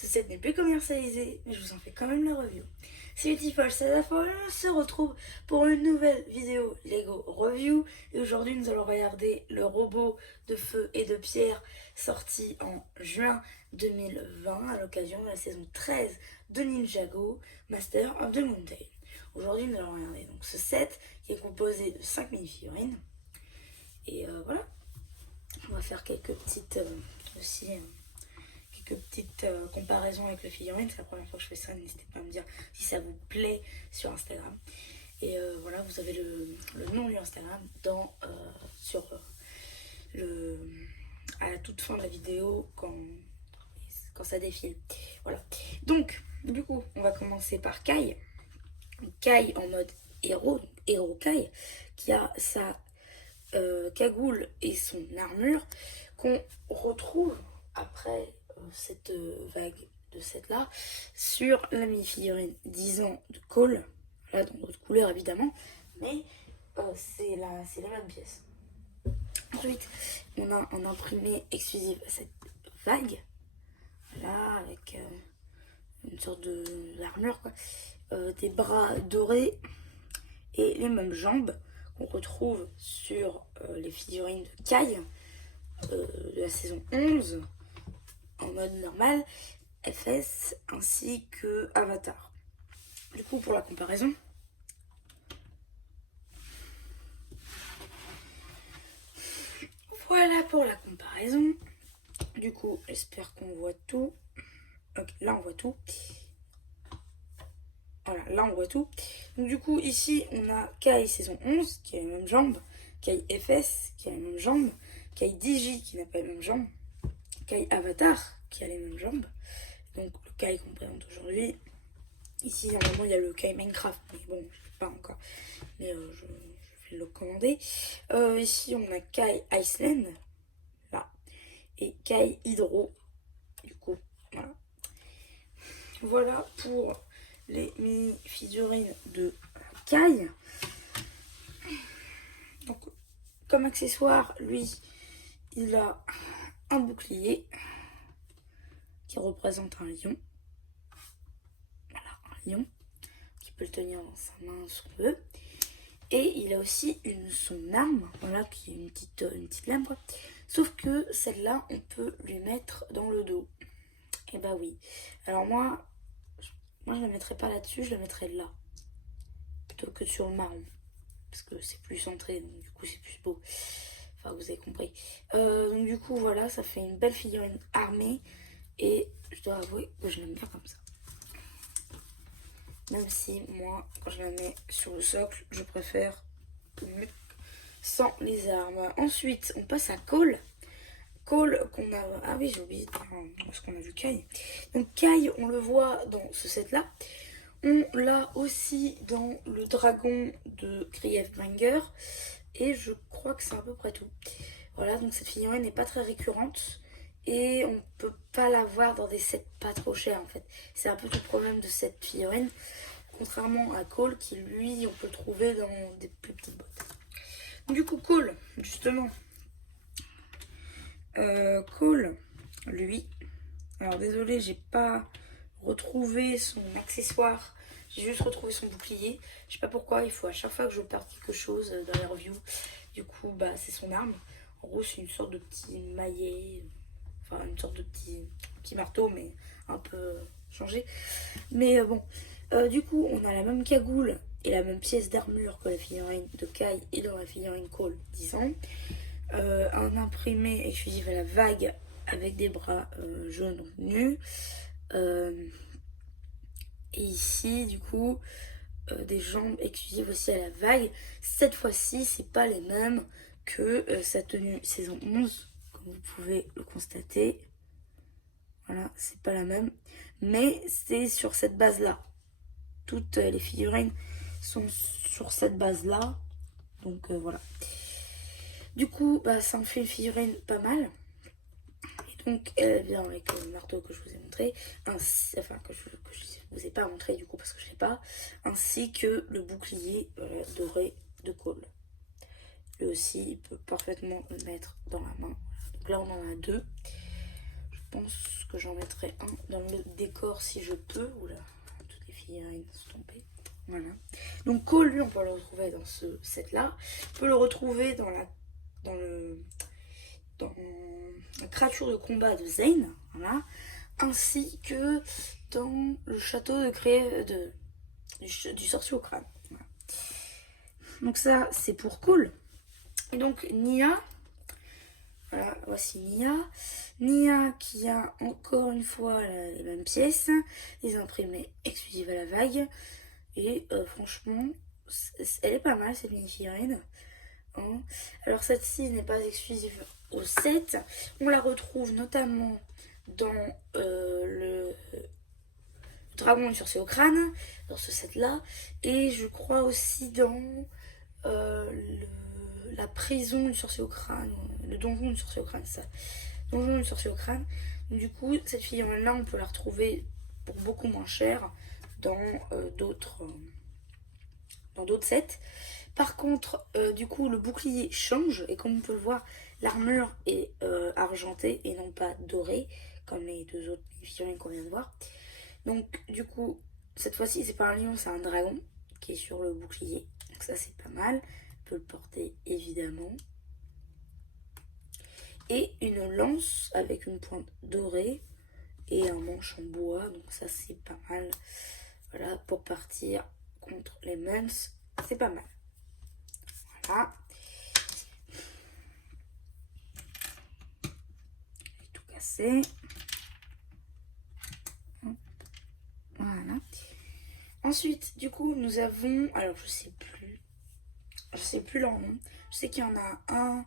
Ce set n'est plus commercialisé, mais je vous en fais quand même la review. C'est Beautiful, c'est la fois, on se retrouve pour une nouvelle vidéo Lego Review. Et aujourd'hui, nous allons regarder le robot de feu et de pierre sorti en juin 2020 à l'occasion de la saison 13 de Ninjago Master of the Mountain. Aujourd'hui, nous allons regarder donc ce set qui est composé de 5 mini-figurines. Et voilà, on va faire quelques petites comparaisons avec les figurines. C'est la première fois que je fais ça, n'hésitez pas à me dire si ça vous plaît sur Instagram. Et voilà, vous avez le nom du Instagram à la toute fin de la vidéo quand ça défile. Voilà. Donc, du coup, on va commencer par Kai. Kai en mode héros Kai, qui a sa cagoule et son armure qu'on retrouve après cette vague de cette là sur la mini-figurine 10 ans de Cole, là dans d'autres couleurs évidemment, mais c'est la même pièce. Ensuite, on a un imprimé exclusif à cette vague, là avec une sorte d'armure, des bras dorés et les mêmes jambes qu'on retrouve sur les figurines de Kai de la saison 11 en mode normal, FS ainsi que Avatar. Du coup, pour la comparaison, voilà pour la comparaison. Du coup, j'espère qu'on voit tout. Ok, là on voit tout. Voilà, là on voit tout. Donc du coup, ici, on a Kai saison 11 qui a les mêmes jambes, Kai FS qui a les mêmes jambes, Kai Digi qui n'a pas les mêmes jambes, Kai Avatar qui a les mêmes jambes. Donc le Kai qu'on présente aujourd'hui. Ici, normalement, il y a le Kai Minecraft, mais bon, je ne sais pas encore. Mais je vais le commander. Ici, on a Kai Iceland, là, et Kai Hydro. Du coup, voilà. Voilà pour les mini-figurines de Kai. Donc, comme accessoire, lui, il a un bouclier qui représente un lion. Voilà, un lion qui peut le tenir dans sa main si on veut. Et il a aussi son arme, voilà, qui est une petite lame, quoi. Sauf que celle-là, on peut lui mettre dans le dos. Et bah oui. Alors moi je la mettrais pas là-dessus, je la mettrais là. Plutôt que sur le marron. Parce que c'est plus centré, donc du coup c'est plus beau. Enfin, vous avez compris. Donc du coup, voilà, ça fait une belle figurine armée. Et je dois avouer que je l'aime bien comme ça. Même si, moi, quand je la mets sur le socle, je préfère sans les armes. Ensuite, on passe à Cole. Cole qu'on a... Ah oui, j'ai oublié parce qu'on a vu Kai. Donc Kai, on le voit dans ce set-là. On l'a aussi dans le dragon de Griefbringer. Et je crois que c'est à peu près tout. Voilà, donc cette figurine n'est pas très récurrente. Et on peut pas la voir dans des sets pas trop chers en fait. C'est un peu tout le problème de cette figurine. Contrairement à Cole qui lui, on peut le trouver dans des plus petites boîtes. Du coup, Cole, justement. Cole, lui. Alors désolé, j'ai pas retrouvé son accessoire. J'ai juste retrouvé son bouclier. Je sais pas pourquoi, il faut à chaque fois que je perde quelque chose dans les reviews. Du coup, bah c'est son arme. En gros, c'est une sorte de petit maillet. Enfin, une sorte de petit marteau, mais un peu changé. Mais bon, du coup, on a la même cagoule et la même pièce d'armure que la figurine de Kai et dans la figurine Cole 10 ans. Un imprimé exclusif à la vague avec des bras jaunes nus. Et ici, du coup, des jambes exclusives aussi à la vague. Cette fois-ci, c'est pas les mêmes que sa tenue saison 11, comme vous pouvez le constater. Voilà, c'est pas la même. Mais c'est sur cette base-là. Toutes les figurines sont sur cette base-là. Donc voilà. Du coup, bah, ça en fait une figurine pas mal. Et donc, elle vient avec le marteau que je vous ai montré. Enfin, que je vous ai pas montré du coup parce que je l'ai pas. Ainsi que le bouclier doré de Cole. Lui aussi, il peut parfaitement le mettre dans la main. Donc là, on en a deux. pense que j'en mettrai un dans le décor si je peux. Oula, toutes les figurines sont tombées. Voilà. Donc Cole, lui, on peut le retrouver dans ce set-là. On peut le retrouver dans la créature de combat de Zane, voilà, ainsi que dans le château du sorcier au crâne. Voilà. Donc ça, c'est pour Cole. Et donc Nia, voilà, voici Nia. Nia qui a encore une fois les mêmes pièces, les imprimés exclusives à la vague. Et franchement, elle est pas mal cette mini-figurine. Hein. Alors celle-ci n'est pas exclusive au set. On la retrouve notamment dans le dragon du sorcier au crâne, dans ce set-là. Et je crois aussi dans la prison du sorcier au crâne, le donjon du sorcier au crâne, ça. Donjon du sorcier au crâne. Donc, du coup, cette figurine-là, on peut la retrouver pour beaucoup moins cher dans d'autres sets. Par contre, du coup, le bouclier change et comme on peut le voir, l'armure est argentée et non pas dorée, comme les deux autres figurines qu'on vient de voir. Donc, du coup, cette fois-ci, c'est pas un lion, c'est un dragon qui est sur le bouclier. Donc ça, c'est pas mal. On peut le porter, évidemment. Et une lance avec une pointe dorée et un manche en bois. Donc ça, c'est pas mal. Voilà, pour partir contre les mons, c'est pas mal. Voilà. J'ai tout cassé. Voilà. Ensuite, du coup, nous avons... Alors, je sais plus leur nom. Je sais qu'il y en a un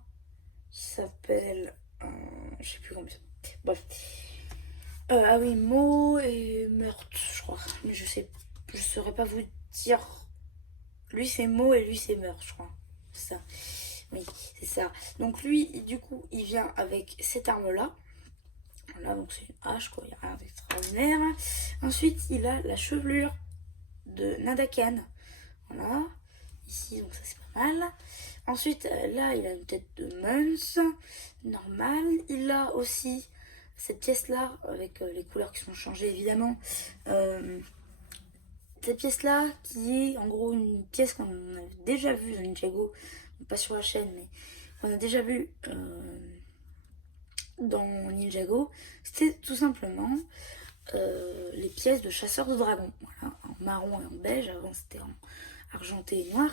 qui s'appelle... je sais plus combien. Bref. Ah oui, Mo et Meurtre, je crois. Mais je saurais pas vous dire. Lui, c'est Mo et lui, c'est Meurtre, je crois. C'est ça. Oui, c'est ça. Donc lui, du coup, il vient avec cette arme-là. Voilà, donc c'est une hache, quoi. Il n'y a rien d'extraordinaire. Ensuite, il a la chevelure de Nadakan. Voilà. Ici, donc ça, c'est pas mal. Ensuite, là, il a une tête de Mons. Normal. Il a aussi cette pièce-là, avec les couleurs qui sont changées, évidemment. Cette pièce-là, qui est en gros une pièce qu'on a déjà vue dans Ninjago. Pas sur la chaîne, mais qu'on a déjà vu dans Ninjago, c'était tout simplement les pièces de chasseurs de dragons. Voilà, en marron et en beige, avant c'était en argenté et noir.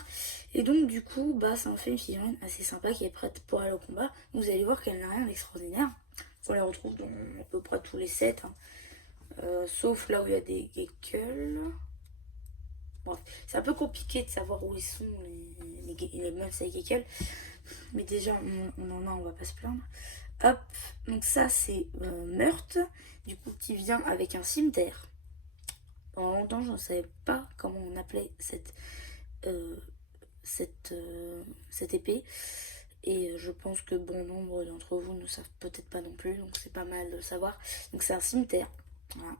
Et donc du coup, bah, ça en fait une figurine assez sympa qui est prête pour aller au combat. Vous allez voir qu'elle n'a rien d'extraordinaire. On les retrouve dans à peu près tous les sets, hein. Sauf là où il y a des geckels. Bref, c'est un peu compliqué de savoir où ils sont les meufs et geckels. Mais déjà, on en a, on va pas se plaindre. Hop, donc ça c'est Meurtre, du coup qui vient avec un cimetière. Pendant longtemps, je ne savais pas comment on appelait cette épée. Et je pense que bon nombre d'entre vous ne savent peut-être pas non plus, donc c'est pas mal de le savoir. Donc c'est un cimetière, voilà,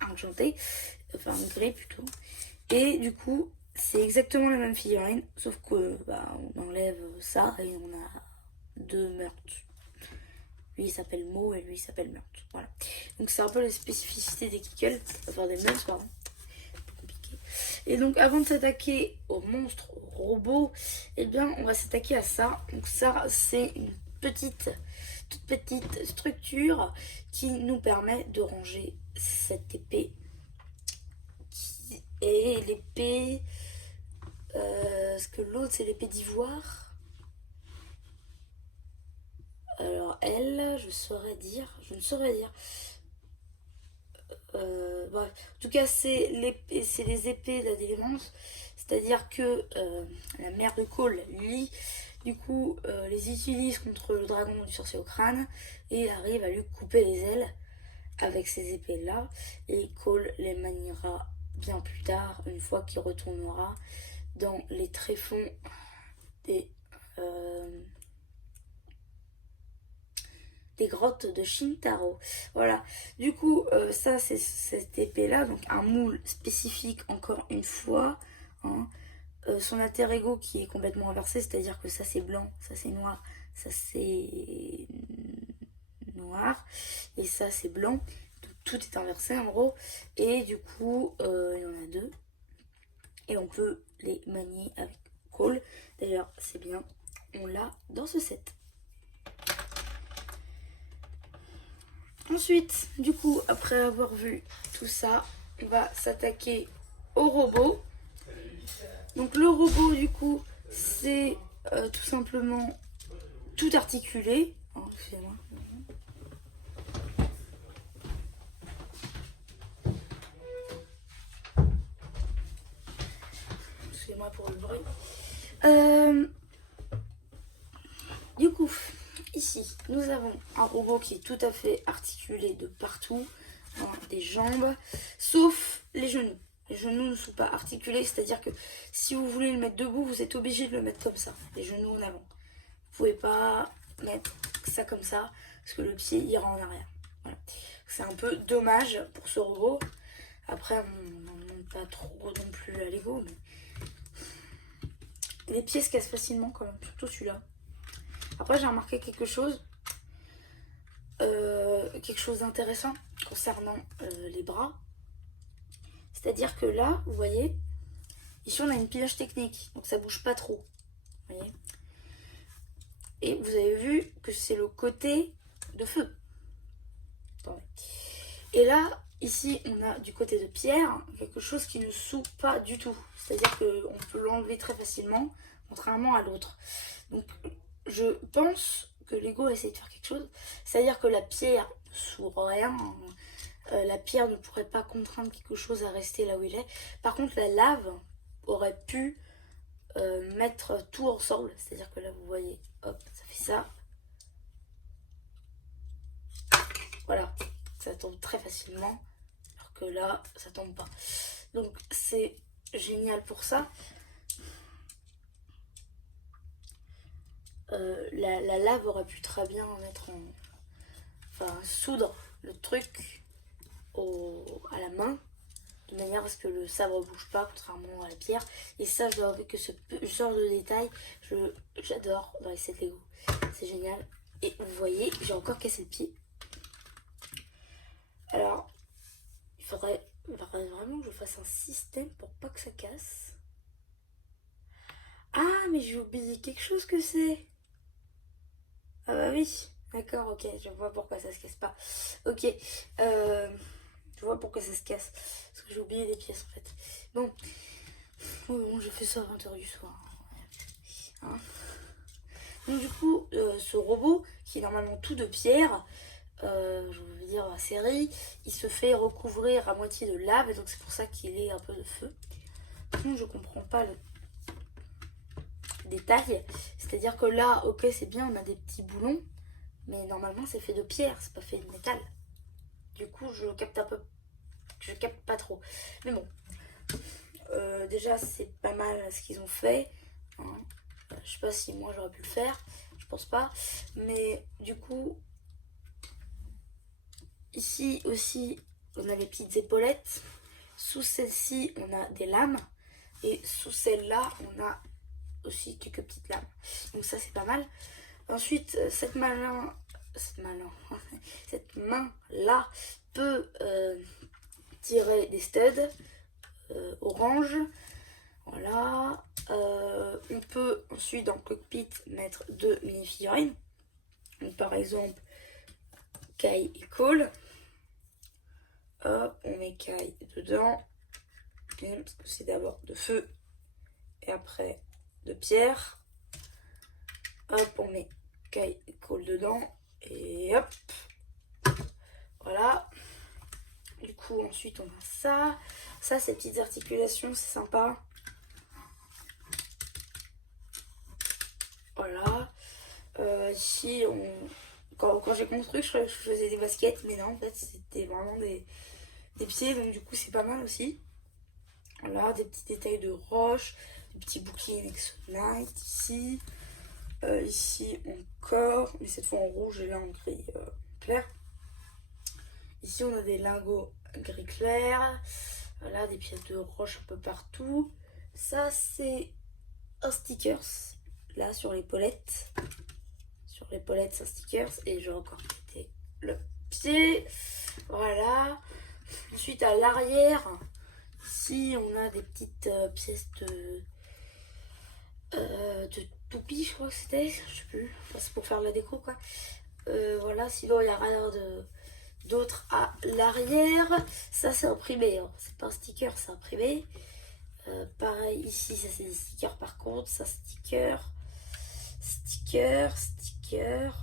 argenté, enfin gris plutôt. Et du coup, c'est exactement la même figurine, sauf que bah, on enlève ça et on a deux meurtres. Lui il s'appelle Mo et lui il s'appelle Meurtre. Voilà. Donc c'est un peu la spécificité des Kickles, enfin des Mons, pardon. Compliqué. Et donc avant de s'attaquer aux monstres, aux robots, eh bien on va s'attaquer à ça. Donc ça c'est une toute petite structure qui nous permet de ranger cette épée. Qui est l'épée... est-ce que l'autre c'est l'épée d'ivoire? Alors elle, je ne saurais dire. Bref. En tout cas, c'est les épées d'Adélémence. C'est-à-dire que la mère de Cole, Lee, du coup, les utilise contre le dragon du sorcier au crâne et arrive à lui couper les ailes avec ces épées-là. Et Cole les maniera bien plus tard, une fois qu'il retournera dans les tréfonds des grottes de Shintaro. Voilà. Du coup, ça, c'est cette épée-là. Donc, un moule spécifique, encore une fois. Hein. Son alter ego qui est complètement inversé. C'est-à-dire que ça, c'est blanc. Ça, c'est noir. Ça, c'est noir. Et ça, c'est blanc. Tout est inversé en gros. Et du coup, il y en a 2. Et on peut les manier avec colle. D'ailleurs, c'est bien. On l'a dans ce set. Ensuite, du coup, après avoir vu tout ça, on va s'attaquer au robot. Donc le robot, du coup, c'est tout simplement tout articulé. Oh, excusez-moi. Excusez-moi pour le bruit. Du coup, ici, nous avons un robot qui est tout à fait articulé de partout, hein, des jambes, sauf les genoux. Les genoux ne sont pas articulés, c'est-à-dire que si vous voulez le mettre debout, vous êtes obligé de le mettre comme ça, les genoux en avant. Vous pouvez pas mettre ça comme ça, parce que le pied ira en arrière. Voilà. C'est un peu dommage pour ce robot. Après, on n'en monte pas trop non plus à Lego, mais les pieds se cassent facilement quand même, surtout celui-là. Après, j'ai remarqué quelque chose d'intéressant concernant les bras. C'est-à-dire que là, vous voyez, ici on a une pilage technique, donc ça bouge pas trop. Vous voyez. Et vous avez vu que c'est le côté de feu. Attendez. Et là, ici, on a du côté de pierre quelque chose qui ne soue pas du tout. C'est-à-dire qu'on peut l'enlever très facilement, contrairement à l'autre. Donc, je pense que Lego a essayé de faire quelque chose. C'est-à-dire que la pierre ne soue rien. La pierre ne pourrait pas contraindre quelque chose à rester là où il est. Par contre, la lave aurait pu mettre tout ensemble. C'est-à-dire que là, vous voyez, hop, ça fait ça. Voilà, ça tombe très facilement. Alors que là, ça tombe pas. Donc, c'est génial pour ça. La lave aurait pu très bien mettre en... Enfin, soudre le truc à la main, de manière à ce que le sabre bouge pas, contrairement à la pierre. Et ça, je dois avouer que ce genre de détail, j'adore dans les sets Lego. C'est génial. Et vous voyez, j'ai encore cassé le pied. Alors, il faudrait vraiment que je fasse un système pour pas que ça casse. Ah, mais j'ai oublié quelque chose que c'est. Ah bah oui, d'accord, ok, je vois pourquoi ça se casse pas. Ok, je vois pourquoi ça se casse. Parce que j'ai oublié les pièces en fait. Bon, je fais ça à 20 h du soir. Hein. Donc du coup, ce robot, qui est normalement tout de pierre, je veux dire acéré, il se fait recouvrir à moitié de lave, et donc c'est pour ça qu'il est un peu de feu. Donc je comprends pas le détail. C'est-à-dire que là, ok, c'est bien, on a des petits boulons, mais normalement c'est fait de pierre, c'est pas fait de métal. Du coup, je capte pas trop. Mais bon, déjà c'est pas mal ce qu'ils ont fait. Hein. Je sais pas si moi j'aurais pu le faire, je pense pas. Mais du coup, ici aussi, on a les petites épaulettes. Sous celle-ci, on a des lames. Et sous celle-là, on a aussi quelques petites lames. Donc ça, c'est pas mal. Ensuite, cette main-là peut tirer des studs orange. Voilà. On peut ensuite dans le cockpit mettre 2 mini-figurines. Donc par exemple, Kai et Cole. Hop, on met Kai dedans. Parce que c'est d'abord de feu et après de pierre. Hop, on met Kai et Cole dedans. Et hop. Voilà. Du coup, ensuite, on a ça. Ça, ces petites articulations, c'est sympa. Voilà. Ici, quand j'ai construit, je faisais des baskets. Mais non, en fait, c'était vraiment des pieds. Donc, du coup, c'est pas mal aussi. Voilà, des petits détails de roche. Des petits boucliers Nexonite ici. Ici, encore. Mais cette fois en rouge et là en gris clair. Ici, on a des lingots gris clair. Voilà, des pièces de roche un peu partout. Ça, c'est un stickers. Là, sur l'épaulette. Sur l'épaulette, c'est un stickers. Et j'ai encore pété le pied. Voilà. Ensuite à l'arrière, ici on a des petites pièces de toupie, je crois que c'était, je sais plus. Enfin, c'est pour faire la déco quoi. Voilà, sinon il n'y a rien d'autre à l'arrière. Ça c'est imprimé, hein. C'est pas un sticker, c'est imprimé. Pareil ici, ça c'est des stickers par contre. Ça sticker, sticker, sticker,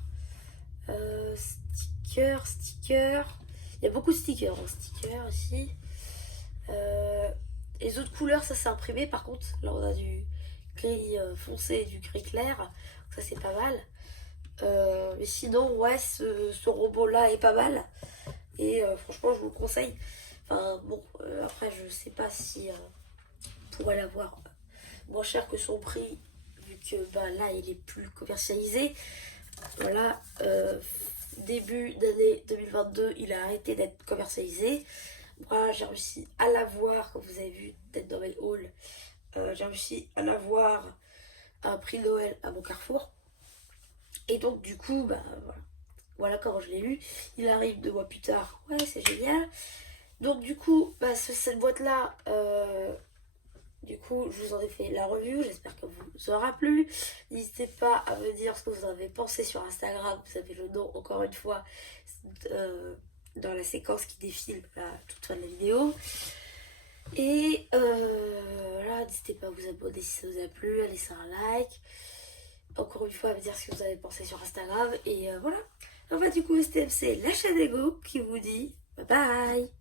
sticker, sticker. Il y a beaucoup de stickers, hein, stickers ici. Les autres couleurs, ça c'est imprimé. Par contre, là on a du gris foncé et du gris clair. Ça c'est pas mal. Mais sinon, ouais, ce robot-là est pas mal. Et franchement, je vous le conseille. Enfin, bon, après, je sais pas si on pourrait l'avoir moins cher que son prix, vu que bah, là, il est plus commercialisé. Voilà, début d'année 2022, il a arrêté d'être commercialisé. Moi, j'ai réussi à l'avoir, comme vous avez vu, peut-être dans mes hauls. J'ai réussi à l'avoir à un prix Noël à mon Carrefour. Et donc, du coup, bah voilà. Voilà comment je l'ai eu. Il arrive 2 mois plus tard. Ouais, c'est génial. Donc, du coup, bah, cette boîte-là, du coup, je vous en ai fait la review. J'espère que vous aura plu. N'hésitez pas à me dire ce que vous en avez pensé sur Instagram. Vous avez le nom, encore une fois, dans la séquence qui défile à toute fin de la vidéo. Et voilà, n'hésitez pas à vous abonner si ça vous a plu, à laisser un like. Encore une fois, à me dire ce que vous avez pensé sur Instagram. Et voilà. En fait, du coup, c'était MC, la chaîne Ego, qui vous dit bye bye.